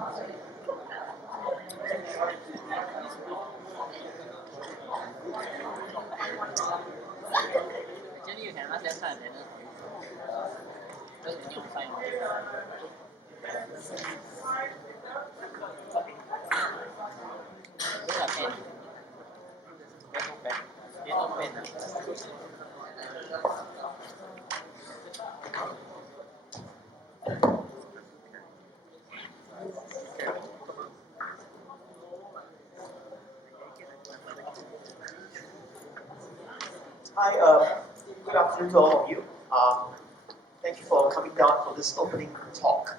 Actually, you can ask them time and because you need to sign on. Those are pen. There's no pen. There's no pen. Hi, good afternoon to all of you. Thank you for coming down for this opening talk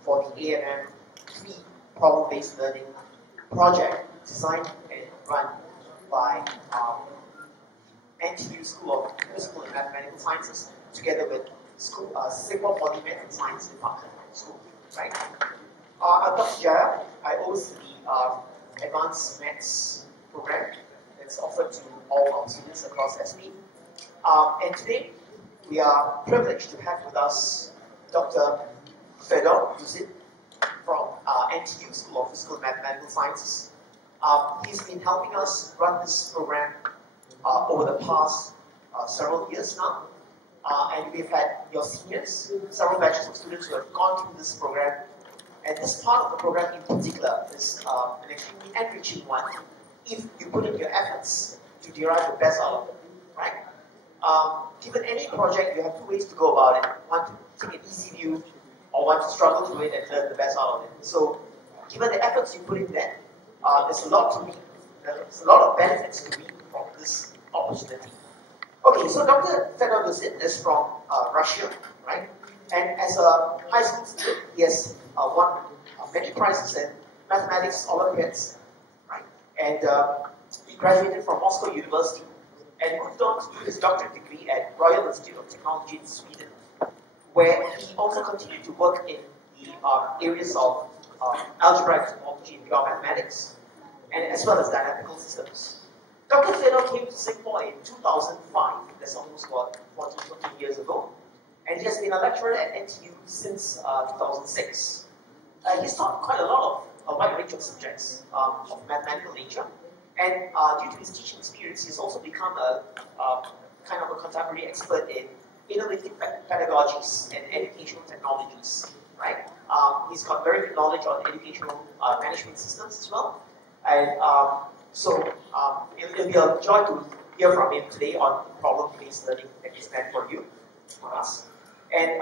for the AMM3 problem-based learning project designed and run by NTU School of Physical and Mathematical Sciences together with Singapore Poly Math and Science Department School. Right? I'm Dr. Jaya. I oversee the Advanced Maths program that's offered to all our students across SP. And today, we are privileged to have with us Dr. Fedor Duzin from NTU School of Physical and Mathematical Sciences. He's been helping us run this program over the past several years now. And we've had your seniors, several batches of students who have gone through this program. And this part of the program in particular is an extremely enriching one if you put in your efforts to derive the best out of it, right? Given any project, you have two ways to go about it. One to take an easy view, or one to struggle through it and learn the best out of it. So, given the efforts you put in there, there's a lot to read. There's a lot of benefits to read from this opportunity. Okay, so Dr. Fedor Duzin is from Russia, right? And as a high school student, he has won many prizes in mathematics Olympiads, right? And he graduated from Moscow University and moved on to do his doctorate degree at Royal Institute of Technology in Sweden, where he also continued to work in the areas of algebraic topology and pure mathematics, and as well as dynamical systems. Dr. Fedor came to Singapore in 2005, that's almost about 14, 15 years ago, and he has been a lecturer at NTU since 2006. He's taught quite a wide range of subjects of mathematical nature, and due to his teaching experience, he's also become a kind of a contemporary expert in innovative pedagogies and educational technologies, right? He's got very good knowledge on educational management systems as well, and so it'll be a joy to hear from him today on problem-based learning that he's planned for us. And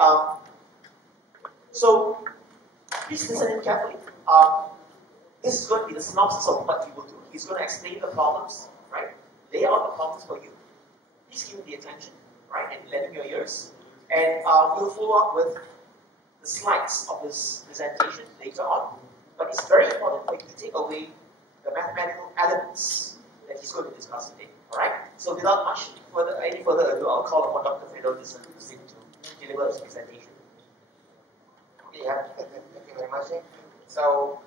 so please listen in carefully. This is going to be the synopsis of what he will do. He's going to explain the problems, right? Lay out the problems for you. Please give him the attention, right? And lend him your ears. And we'll follow up with the slides of his presentation later on. But it's very important that you take away the mathematical elements that he's going to discuss today. Alright? So without any further ado, I'll call upon Dr. Fedor Duzin to deliver his presentation. Yeah, thank you very much. So,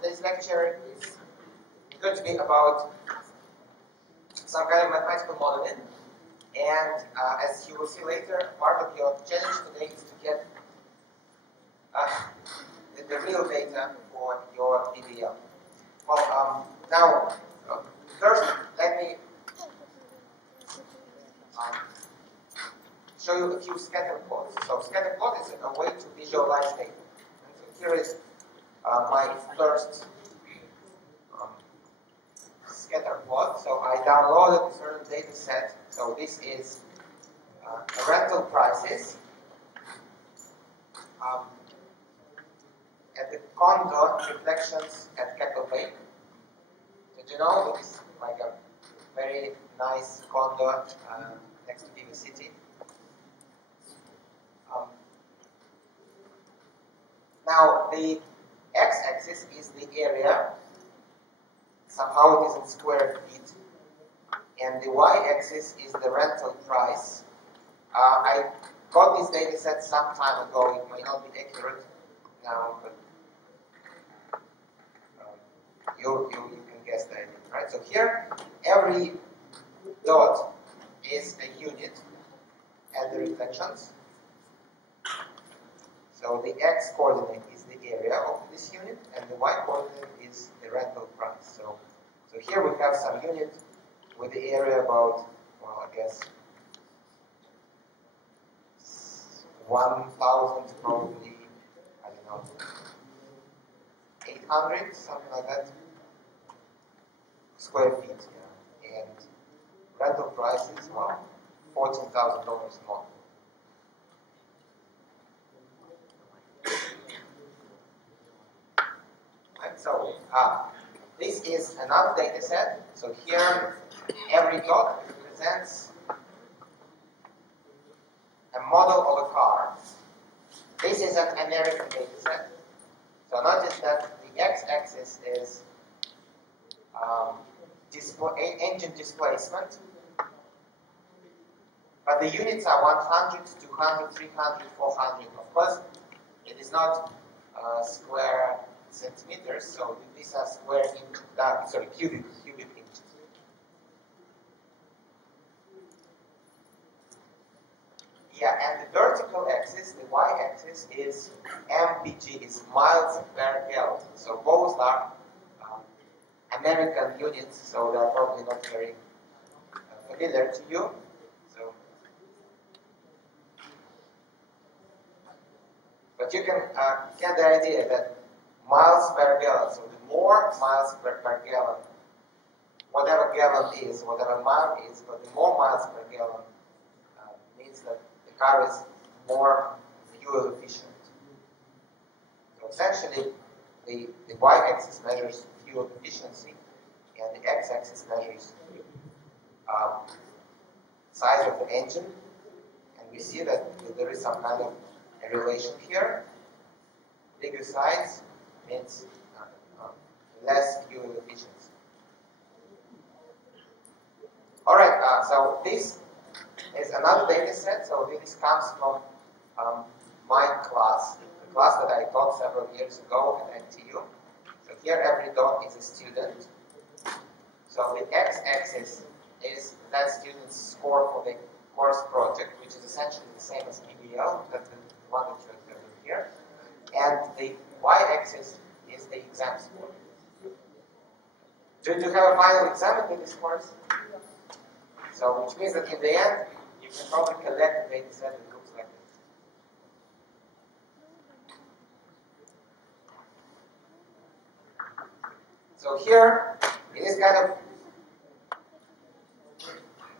today's lecture is going to be about some kind of mathematical modeling, and as you will see later, part of your challenge today is to get the real data for your PBL. Well, now, first, let me show you a few scatter plots. So, scatter plot is a way to visualize data. And so here is my first scatter plot. So, I downloaded a certain data set. So, this is rental prices at the condo reflections at Kettle Bay. Did you know it is like a very nice condo next to Viva City? Now the x-axis is the area, somehow it is in square feet, and the y-axis is the rental price. I got this data set some time ago. It may not be accurate now, but you can guess the idea, right? So here, every dot is a unit at the reflections. So the x coordinate is the area of this unit, and the y coordinate is the rental price. So here we have some unit with the area about, well, I guess 1,000, probably, I don't know, 800, something like that, square feet. Yeah. And rental price is, well, $14,000 a month. Right, so this is another data set. So here, every dot represents a model of a car. This is an American data set. So notice that the x-axis is engine displacement, but the units are 100, 200, 300, 400. Of course, it is not square centimeters, so these are square cubic inches. Yeah, and the vertical axis, the y-axis, is mpg, is miles per gallon. So both are American units, so they are probably not very familiar to you. So, but you can get the idea that miles per gallon, so the more miles per gallon, whatever gallon is, whatever mile is, but the more miles per gallon means that the car is more fuel efficient. So essentially, the y-axis measures fuel efficiency, and the x-axis measures size of the engine, and we see that there is some kind of a relation here. Bigger size means less fuel efficiency. All right, so this is another data set. So this comes from my class, the class that I taught several years ago at NTU. So here every dot is a student. So the x-axis is that student's score for the course project, which is essentially the same as PBL, that's the one that you're doing here. And the y-axis is the exam score. Do you have a final exam in this course? So, which means that in the end, you can probably collect a data set that looks like this. So here, it is kind of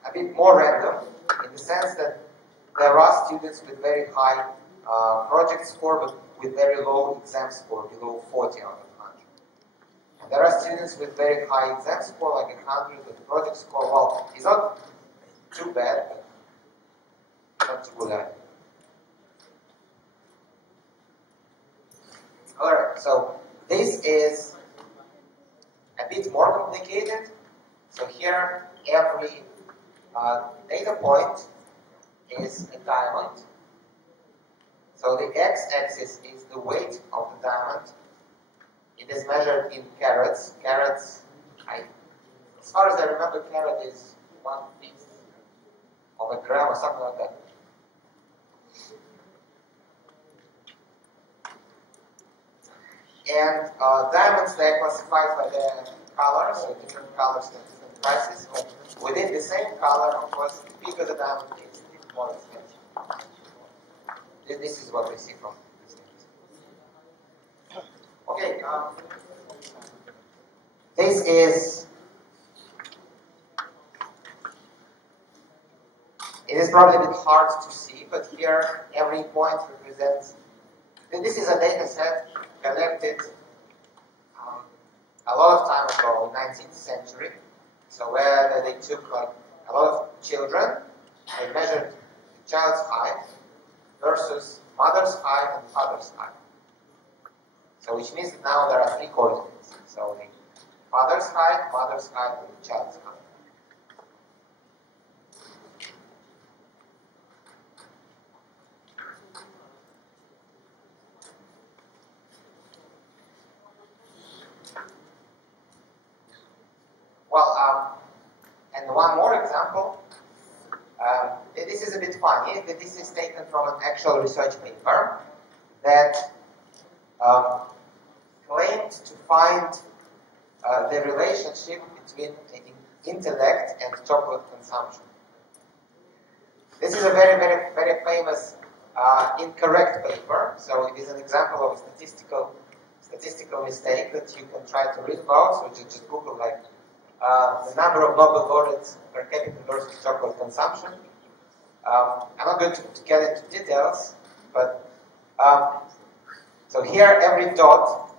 a bit more random in the sense that there are students with very high project score but with very low exam score, below 40 out of 100. And there are students with very high exam score, like 100, but project score, well, is not too bad, but not too good either. Alright, so this is a bit more complicated. So here, every data point is a diamond. So the x-axis is the weight of the diamond. It is measured in carats. Carats, as far as I remember, carat is 1/5 of a gram or something like that. And diamonds, they are classified by their color, so different colors have different prices. But within the same color, of course, the bigger the diamond is, the more expensive. This is what we see from this thing. Okay, this is, it is probably a bit hard to see, but here every point represents, this is a data set collected a lot of time ago, 19th century. So where they took like a lot of children, they measured the child's height versus mother's height and father's height. So which means that now there are three coordinates. So the father's height, mother's height, and the child's height. Well, and one more example. This is a bit funny. This is taken from an actual research paper. that claimed to find the relationship between intellect and chocolate consumption. This is a very, very, very famous incorrect paper. So it is an example of a statistical mistake that you can try to read about. So just Google like the number of Nobel laureates per capita versus chocolate consumption. I'm not going to get into details, but so here every dot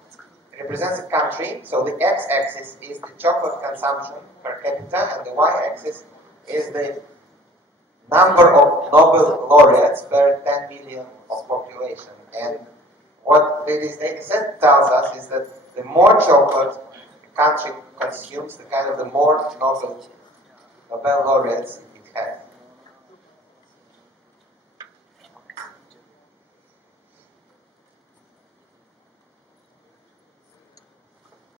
represents a country. So the x-axis is the chocolate consumption per capita, and the y-axis is the number of Nobel laureates per 10 million of population. And what this data set tells us is that the more chocolate a country consumes, the more Nobel laureates it has.